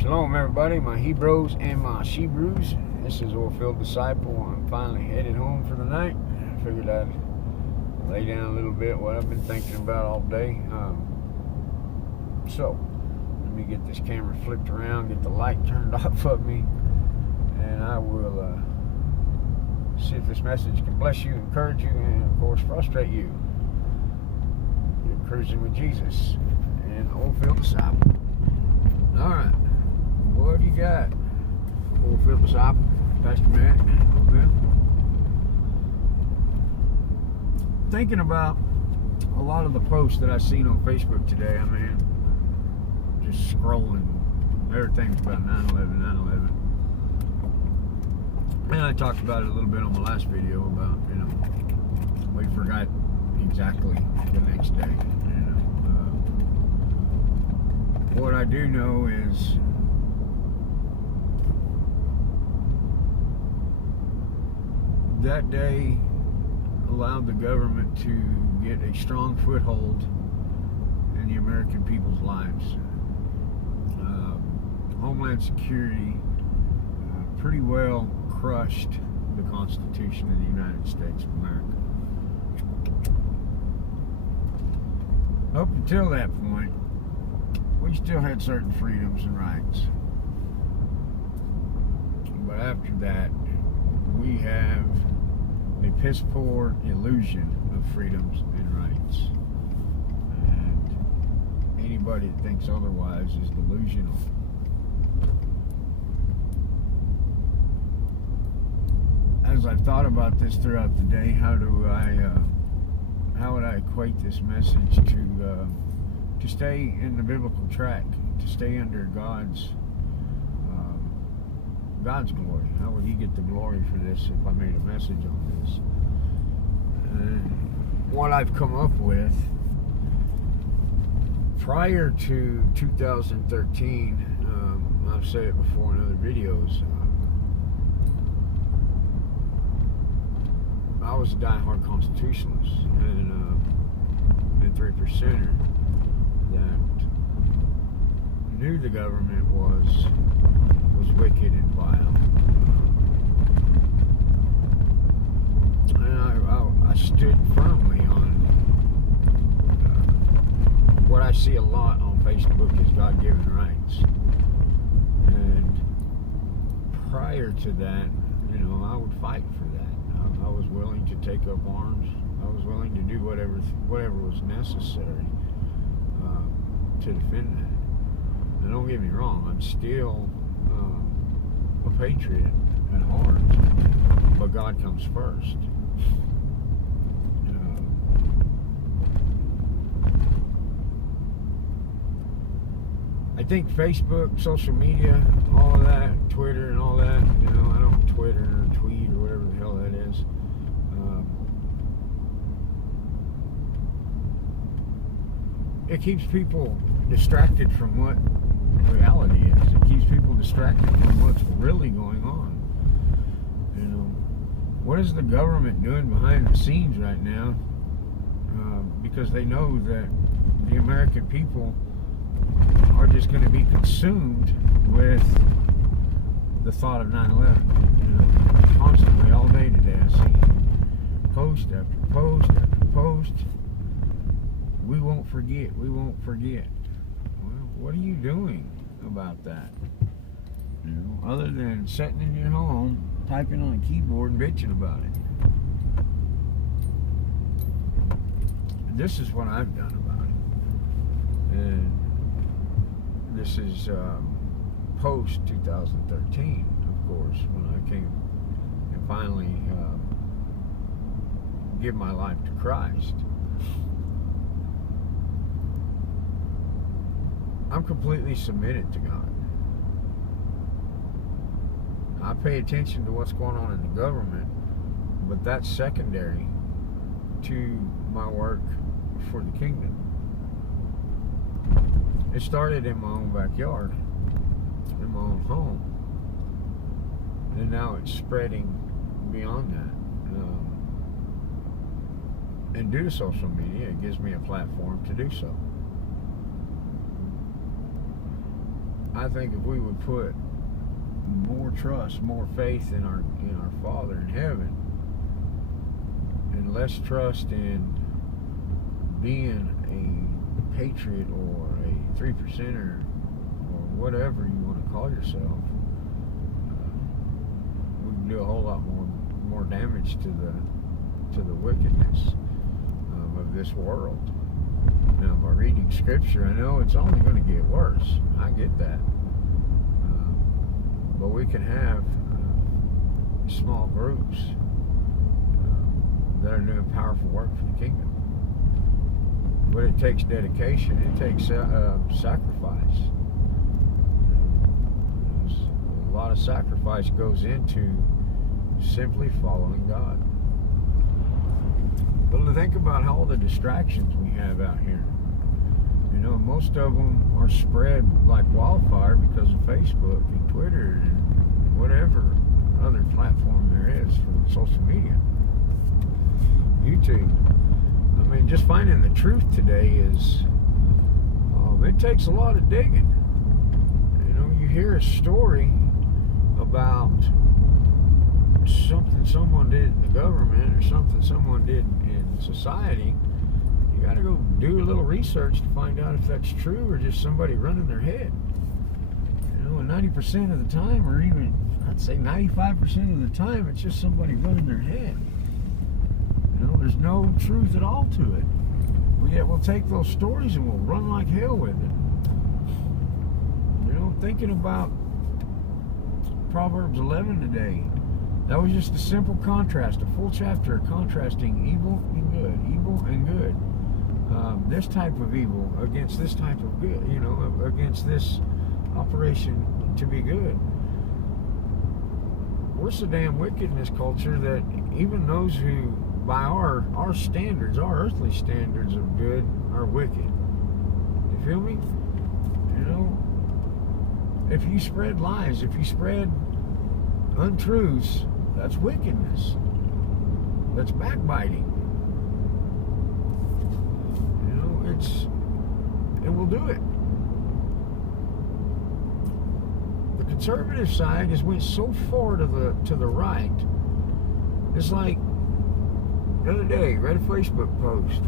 Shalom, everybody, my Hebrews and my Shebrews. This is Oilfield Disciple. I'm finally headed home for the night. I figured I'd lay down a little bit what I've been thinking about all day. So, let me get this camera flipped around, get the light turned off of me, and I will see if this message can bless you, encourage you, and of course frustrate you. You're cruising with Jesus and Oilfield Disciple. All right. What do you got? Oilfield Disciple, Pastor Matt. Okay. Thinking about a lot of the posts that I've seen on Facebook today. I mean, just scrolling. Everything's about 9/11, 9/11. And I talked about it a little bit on my last video about, we forgot exactly the next day. What I do know is that day allowed the government to get a strong foothold in the American people's lives. Homeland Security pretty well crushed the Constitution of the United States of America. Up until that point, we still had certain freedoms and rights. But after that, we have a piss poor illusion of freedoms and rights. And anybody that thinks otherwise is delusional. As I've thought about this throughout the day, how would I equate this message to stay in the biblical track, to stay under God's glory? How would He get the glory for this if I made a message on this? And what I've come up with, prior to 2013, I've said it before in other videos, I was a diehard constitutionalist and 3%er that knew the government was wicked and vile. And I stood firmly on what I see a lot on Facebook is God-given rights. And prior to that, I would fight for that. I was willing to take up arms. I was willing to do whatever was necessary to defend that. And don't get me wrong, I'm still a patriot at heart, but God comes first. I think Facebook, social media, all of that, Twitter and all that, I don't Twitter or tweet or whatever the hell that is. It keeps people distracted from what reality is. It keeps people distracted from what's really going on. What is the government doing behind the scenes right now? Because they know that the American people are just going to be consumed with the thought of 9/11. Constantly, all day today, I see post after post after post. We won't forget. We won't forget. Well, what are you doing about that? Other than sitting in your home, typing on a keyboard and bitching about it. This is what I've done about it. And this is post 2013, of course, when I came and finally give my life to Christ. I'm completely submitted to God. I pay attention to what's going on in the government, but that's secondary to my work for the kingdom. It started in my own backyard, in my own home, and now it's spreading beyond that. And due to social media, it gives me a platform to do so. I think if we would put more trust, more faith in our Father in heaven, and less trust in being a patriot or a 3%er or whatever you want to call yourself, we can do a whole lot more damage to the wickedness of this world. Now, by reading scripture, I know it's only going to get worse. I get that. But we can have small groups that are doing powerful work for the kingdom. But it takes dedication. It takes sacrifice. A lot of sacrifice goes into simply following God. But to think about all the distractions we have out here. You know, most of them are spread like wildfire because of Facebook and Twitter and whatever other platform there is for social media. YouTube. I mean, just finding the truth today is, it takes a lot of digging. You know, you hear a story about something someone did in the government or something someone did in society. You got to go do a little research to find out if that's true or just somebody running their head. You know, and 90% of the time, or even I'd say 95% of the time, it's just somebody running their head. You know, there's no truth at all to it. But yet we'll take those stories and we'll run like hell with it. You know, thinking about Proverbs 11 today, that was just a simple contrast, a full chapter contrasting evil and good, evil and good. This type of evil against this type of good, you know, against this operation to be good. We're so damn wicked in this culture that even those who, by our standards, our earthly standards of good, are wicked. You feel me? You know, if you spread lies, if you spread untruths, that's wickedness. That's backbiting. You know, and we'll do it. The conservative side has went so far to the right. It's like the other day, read a Facebook post,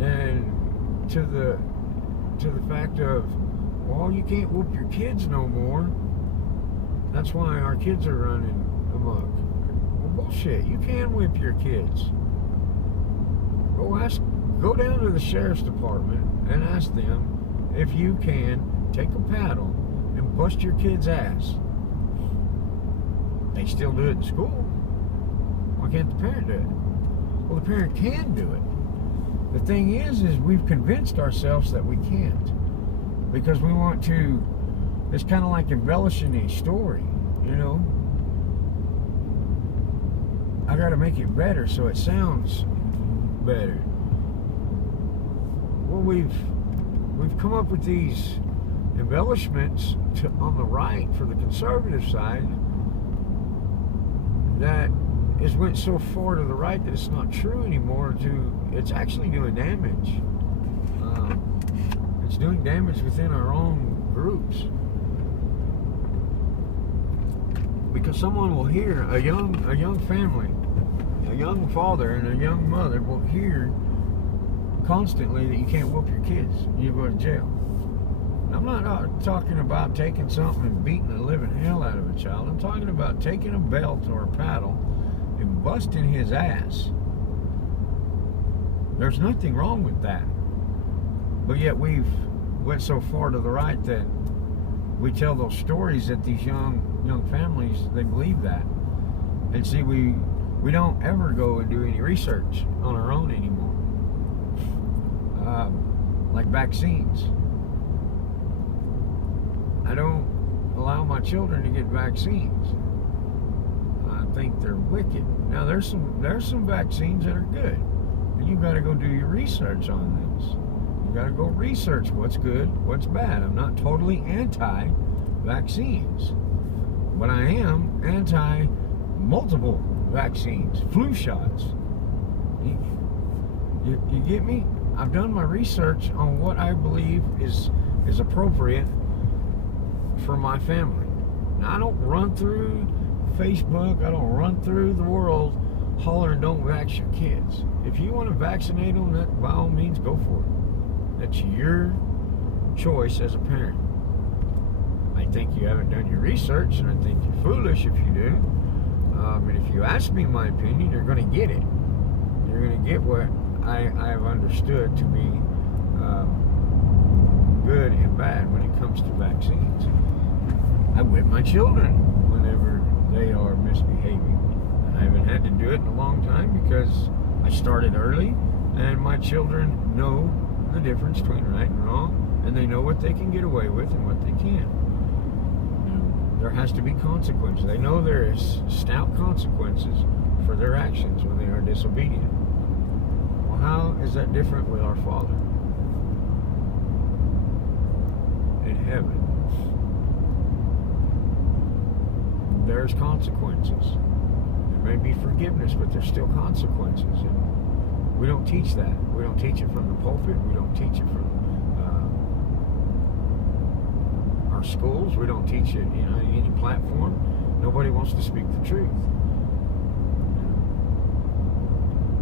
and to the fact of, well, you can't whoop your kids no more. That's why our kids are running amok. Well, bullshit. You can whip your kids. Go down to the sheriff's department and ask them if you can take a paddle and bust your kid's ass. They still do it in school. Why can't the parent do it? Well, the parent can do it. The thing is we've convinced ourselves that we can't, because we want to. It's kind of like embellishing a story, you know. I got to make it better so it sounds better. Well, we've come up with these embellishments on the right for the conservative side that has went so far to the right that it's not true anymore. It's actually doing damage. It's doing damage within our own groups. Because someone will hear, a young family, a young father and a young mother will hear constantly that you can't whoop your kids, you go to jail. I'm not talking about taking something and beating the living hell out of a child. I'm talking about taking a belt or a paddle and busting his ass. There's nothing wrong with that. But yet we've went so far to the right that we tell those stories that these young families, they believe that. And see, we don't ever go and do any research on our own anymore. Like vaccines. I don't allow my children to get vaccines. I think they're wicked. Now there's some vaccines that are good, and you got to go do your research on those. You got to go research what's good, what's bad. I'm not totally anti-vaccines, but I am anti-multiple vaccines, flu shots. You get me? I've done my research on what I believe is is appropriate for my family. Now, I don't run through Facebook, I don't run through the world hollering, don't vax your kids. If you want to vaccinate them, that, by all means, go for it. That's your choice as a parent. I think you haven't done your research, and I think you're foolish if you do. And if you ask me my opinion, you're going to get it. You're going to get what I've understood to be good and bad when it comes to vaccines. I whip my children whenever they are misbehaving. I haven't had to do it in a long time because I started early, and my children know the difference between right and wrong, and they know what they can get away with and what they can't. There has to be consequences. They know there is stout consequences for their actions when they are disobedient. Well, how is that different with our Father in heaven? There's consequences. There may be forgiveness, but there's still consequences. And we don't teach that. We don't teach it from the pulpit. We don't teach it from our schools. We don't teach it in any platform. Nobody wants to speak the truth.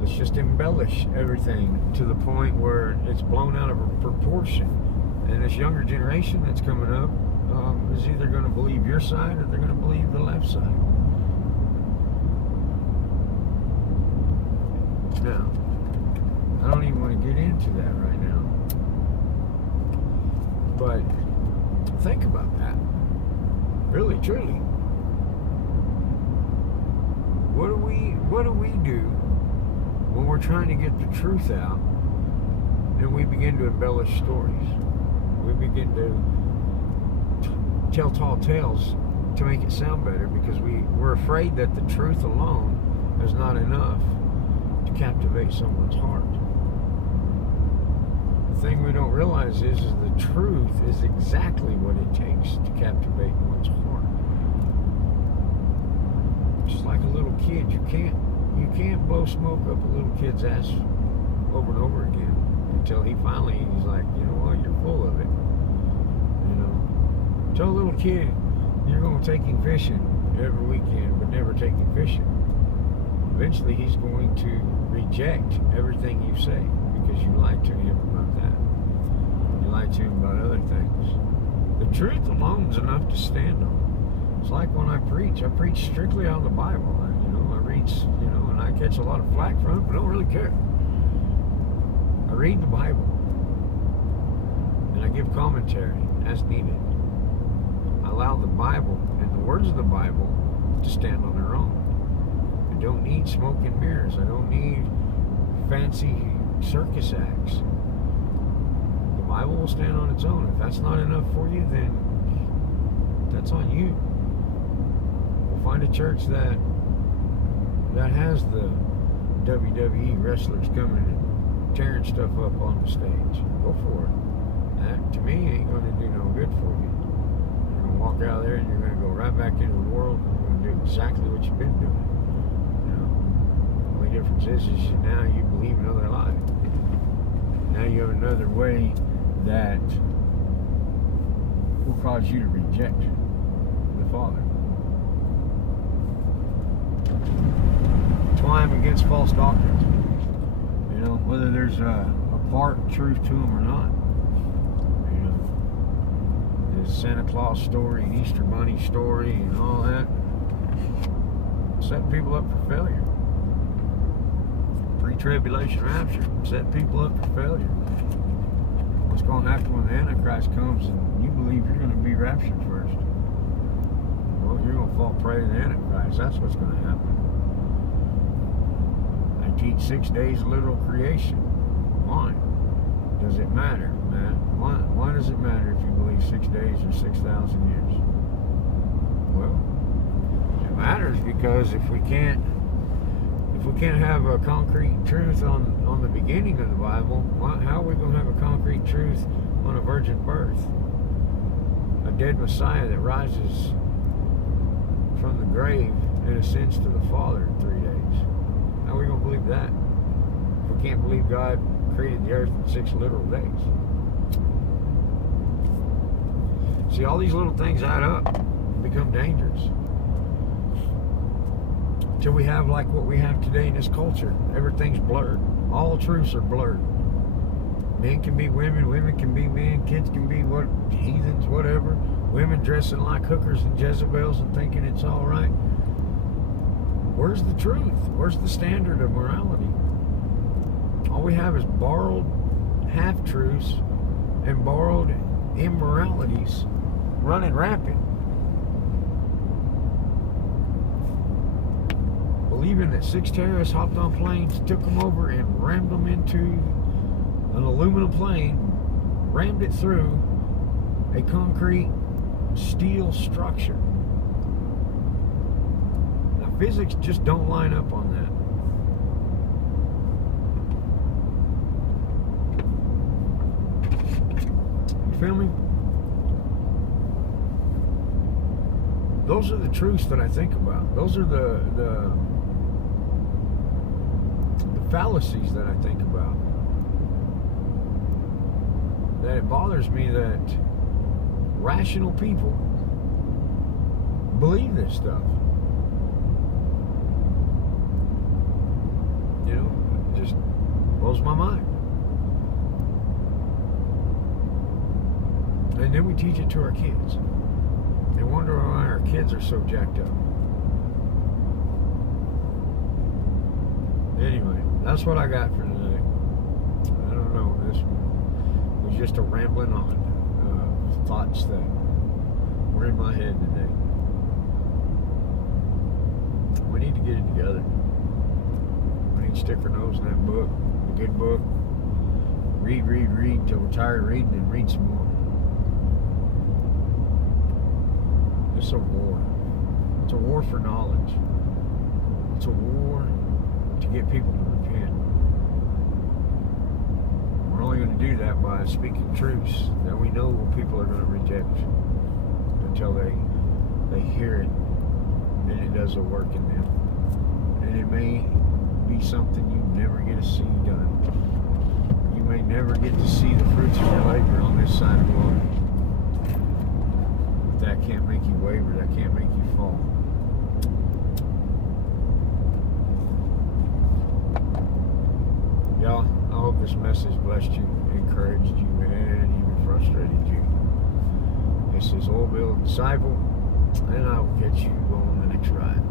Let's just embellish everything to the point where it's blown out of proportion. And this younger generation that's coming up is either going to believe your side or they're going to believe the left side. Now, I don't even want to get into that right now. But think about that. Really, truly. What do we do when we're trying to get the truth out and we begin to embellish stories? We begin to tell tall tales to make it sound better because we're afraid that the truth alone is not enough to captivate someone's heart. The thing we don't realize is the truth is exactly what it takes to captivate one's heart. Just like a little kid, you can't blow smoke up a little kid's ass over and over again until he's like, you know what, you're full of it. Tell a little kid you're going to take him fishing every weekend, but never take him fishing. Eventually, he's going to reject everything you say because you lied to him about that. You lied to him about other things. The truth alone is enough to stand on. It's like when I preach strictly out of the Bible. I read, and I catch a lot of flack from it, but I don't really care. I read the Bible, and I give commentary as needed. I allow the Bible and the words of the Bible to stand on their own. I don't need smoke and mirrors. I don't need fancy circus acts. The Bible will stand on its own. If that's not enough for you, then that's on you. We'll find a church that has the WWE wrestlers coming and tearing stuff up on the stage. Go for it. That, to me, ain't going to do no good for you. You're going to walk out there and you're going to go right back into the world and you're going to do exactly what you've been doing. The only difference is now you believe another lie. Now you have another way that will cause you to reject the Father. That's why I'm against false doctrines. Whether there's a part truth to them or not. The Santa Claus story, and Easter Bunny story, and all that, setting people up for failure. Pre-tribulation rapture, setting people up for failure. What's going to happen when the Antichrist comes and you believe you're going to be raptured first? Well, you're going to fall prey to the Antichrist. That's what's going to happen. I teach 6 days literal creation. Why? Does it matter, man? Why does it matter if you believe 6 days or 6,000 years? Well, it matters because if we can't have a concrete truth on the beginning of the Bible, how are we going to have a concrete truth on a virgin birth? A dead Messiah that rises from the grave and ascends to the Father in 3 days. How are we going to believe that? If we can't believe God created the earth in 6 literal days. See, all these little things add up, become dangerous. Till we have like what we have today in this culture. Everything's blurred. All truths are blurred. Men can be women, women can be men, kids can be what heathens, whatever. Women dressing like hookers and Jezebels and thinking it's all right. Where's the truth? Where's the standard of morality? All we have is borrowed half-truths and borrowed immoralities running rampant. Believing that 6 terrorists hopped on planes, took them over and rammed them into an aluminum plane, rammed it through a concrete steel structure. Now, physics just don't line up on that. You feel me? Those are the truths that I think about. Those are the fallacies that I think about. That it bothers me that rational people believe this stuff. You know, it just blows my mind. And then we teach it to our kids. They wonder why our kids are so jacked up. Anyway, that's what I got for today. I don't know. This was just a rambling on thoughts that were in my head today. We need to get it together. We need to stick our nose in that book, a good book. Read until we're tired of reading and read some more. It's a war. It's a war for knowledge. It's a war to get people to repent. We're only going to do that by speaking truths that we know people are going to reject until they hear it and it does a work in them. And it may be something you never get to see done. You may never get to see the fruits of your labor on this side of glory. But that can't make you waver. That can't make you fall. Y'all, I hope this message blessed you, encouraged you, and even frustrated you. This is Oil Bill Disciple, and I will catch you on the next ride.